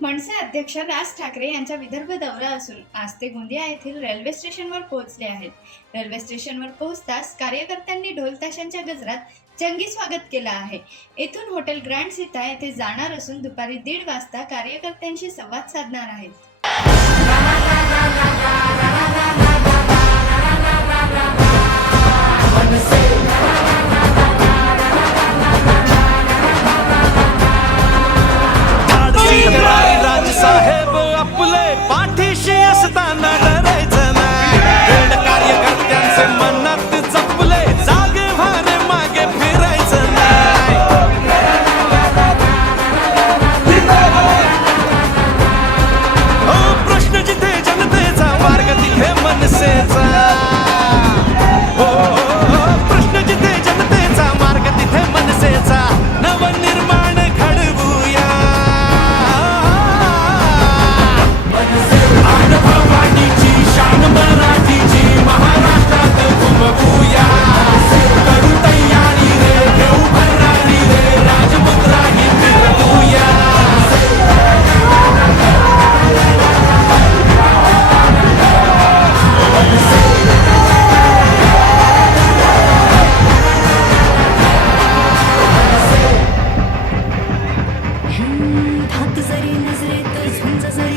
मनसे अध्यक्ष राज ठाकरे यांचा विदर्भ दौरा असून आज ते गोंदिया येथील रेल्वे स्टेशनवर पोहोचले आहेत. रेल्वे स्टेशनवर पोहोचताच कार्यकर्त्यांनी ढोलताशांच्या गजरात जंगी स्वागत केलं आहे. येथून हॉटेल ग्रँड सीता येथे जाणार असून दुपारी दीड वाजता कार्यकर्त्यांशी संवाद साधणार आहेत.